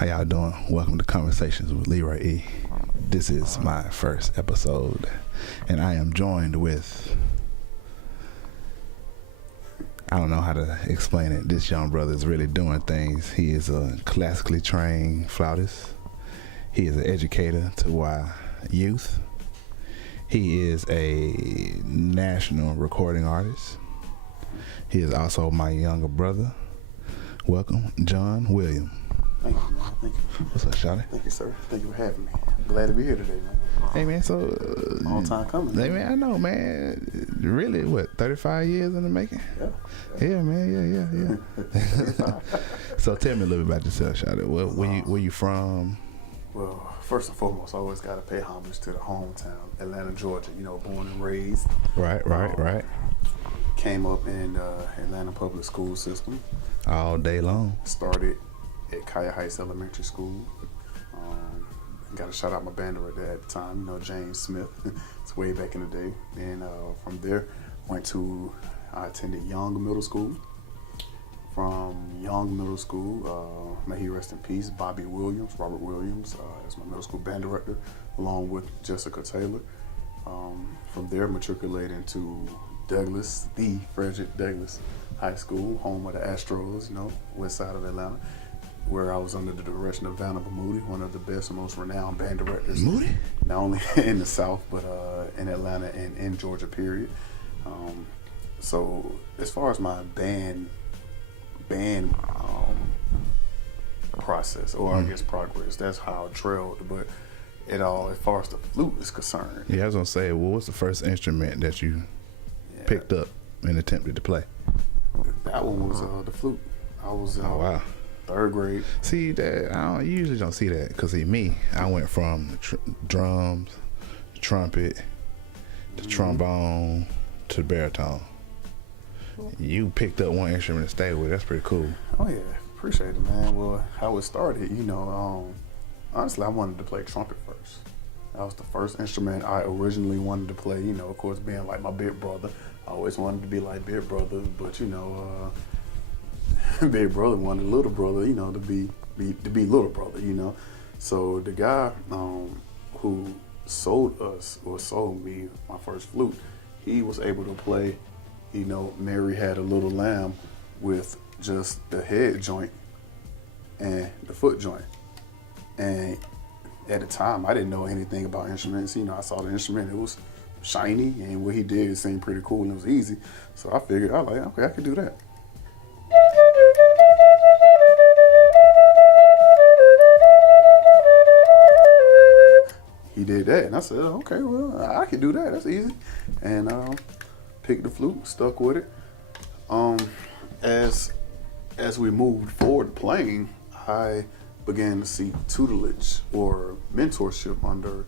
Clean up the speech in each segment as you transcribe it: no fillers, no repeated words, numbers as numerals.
How y'all doing? Welcome to Conversations with LeRoy E. This is my first episode, and I am joined with, I don't know how to explain it. This young brother is really doing things. He is a classically trained flautist. He is an educator to our youth. He is a national recording artist. He is also my younger brother. Welcome, John William. Thank you, man. Thank you. What's up, Shawty? Thank you, sir. Thank you for having me. I'm glad to be here today, man. Hey, man, so... long time coming. Hey, man, I know, man. Really, what, 35 years in the making? Yeah, man, yeah. So tell me a little bit about yourself, Shawty. Where you from? Well, first and foremost, I always got to pay homage to the hometown, Atlanta, Georgia. You know, born and raised. Right. Came up in Atlanta public school system. All day long. Started at Kaya Heights Elementary School. Got to shout out my band director at the time, you know, James Smith. It's way back in the day. And from there, I attended Young Middle School. From Young Middle School, may he rest in peace, Robert Williams, as my middle school band director, along with Jessica Taylor. From there, matriculated into Douglas, the Frederick Douglass High School, home of the Astros, you know, west side of Atlanta, where I was under the direction of Vannevar Moody, one of the best and most renowned band directors. Moody? Not only in the South, but in Atlanta and in Georgia, period. So as far as my band process, or I guess progress, that's how I trailed. But as far as the flute is concerned. Yeah, I was going to say, well, what's the first instrument that you picked up and attempted to play? That one was the flute. I was wow. Third grade. See, that I usually don't see that, because me, I went from drums, the trumpet, the trombone, to baritone. You picked up one instrument to stay with. That's pretty cool. Oh yeah, appreciate it, man. Well, how it started, you know, honestly, I wanted to play trumpet first. That was the first instrument I originally wanted to play. You know, of course, being like my big brother, I always wanted to be like big brother, but you know, big brother wanted little brother, you know, to be little brother, you know. So the guy who sold me my first flute, he was able to play, you know, Mary Had a Little Lamb with just the head joint and the foot joint. And at the time, I didn't know anything about instruments. You know, I saw the instrument, it was shiny, and what he did seemed pretty cool and it was easy. So I figured, I was like, okay, I could do that. He did that, and I said, okay, well, I could do that. That's easy. And picked the flute, stuck with it. As we moved forward playing, I began to see tutelage or mentorship under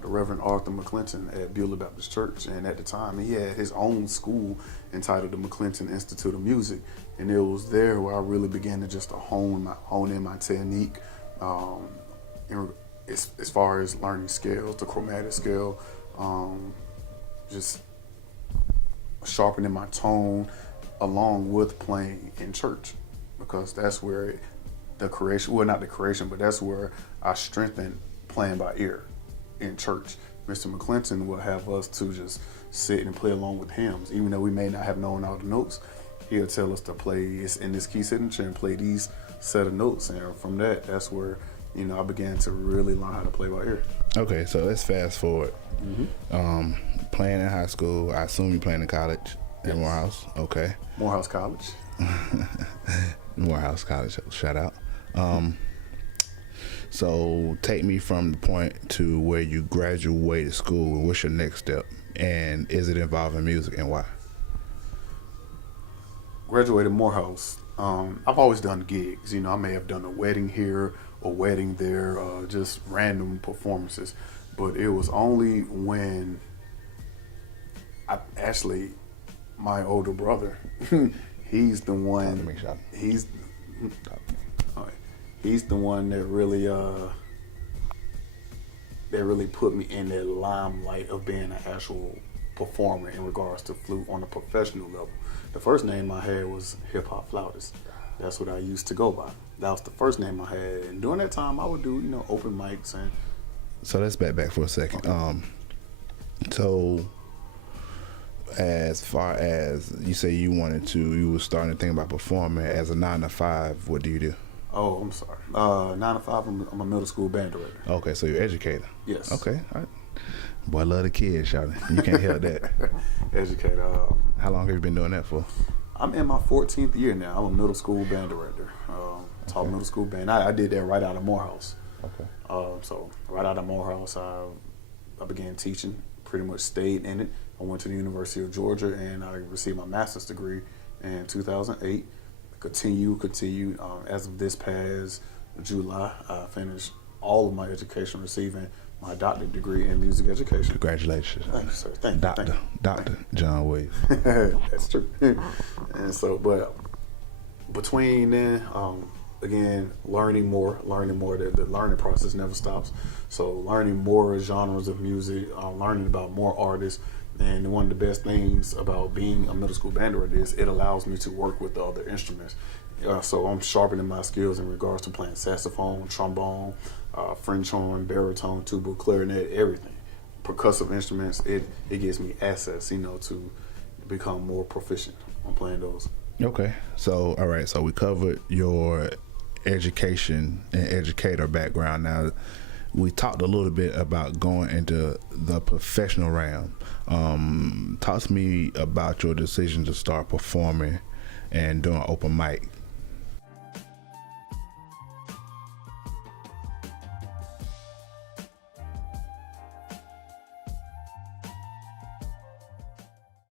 the Reverend Arthur McClinton at Beulah Baptist Church. And at the time, he had his own school entitled the McClinton Institute of Music. And it was there where I really began to just hone in my technique, as far as learning scales, the chromatic scale, just sharpening my tone along with playing in church, because that's where that's where I strengthened playing by ear in church. Mr. McClinton will have us to just sit and play along with hymns, even though we may not have known all the notes. He'll tell us to play in this key signature and play these set of notes, and from that's where, you know, I began to really learn how to play by ear. Okay, so let's fast forward. Playing in high school, I assume you're playing in college at Morehouse. Okay. Morehouse College. Morehouse College, shout out. So take me from the point to where you graduated school. What's your next step? And is it involving music, and why? Graduated Morehouse. I've always done gigs. You know, I may have done a wedding here, a wedding there, just random performances. But it was only when my older brother, he's the one. He's the one that really put me in that limelight of being an actual performer in regards to flute on a professional level. The first name I had was hip hop flautist. That's what I used to go by. That was the first name I had. And during that time, I would do, open mics and. So let's back for a second. So as far as you say you were starting to think about performing as a 9 to 5, what do you do? Oh, I'm sorry. 9 to 5, I'm a middle school band director. Okay, so you're an educator. Yes. Okay. All right. Boy, I love the kids, shouting. You can't help that. Educator. How long have you been doing that for? I'm in my 14th year now. I'm a middle school band director. Taught middle school band. I did that right out of Morehouse. Okay. So right out of Morehouse, I began teaching. Pretty much stayed in it. I went to the University of Georgia and I received my master's degree in 2008. Continued. As of this past July, I finished all of my education, receiving my doctorate degree in music education. Congratulations. Thank you, sir. Thank you. Dr. John Williams. That's true. And so, but between then, again, learning more. The learning process never stops. So learning more genres of music, learning about more artists. And one of the best things about being a middle school band director is it allows me to work with the other instruments. So I'm sharpening my skills in regards to playing saxophone, trombone, French horn, baritone, tuba, clarinet, everything. Percussive instruments, it gives me access, to become more proficient on playing those. Okay. So, all right. So we covered your education and educator background. Now, we talked a little bit about going into the professional realm. Talk to me about your decision to start performing and doing open mic.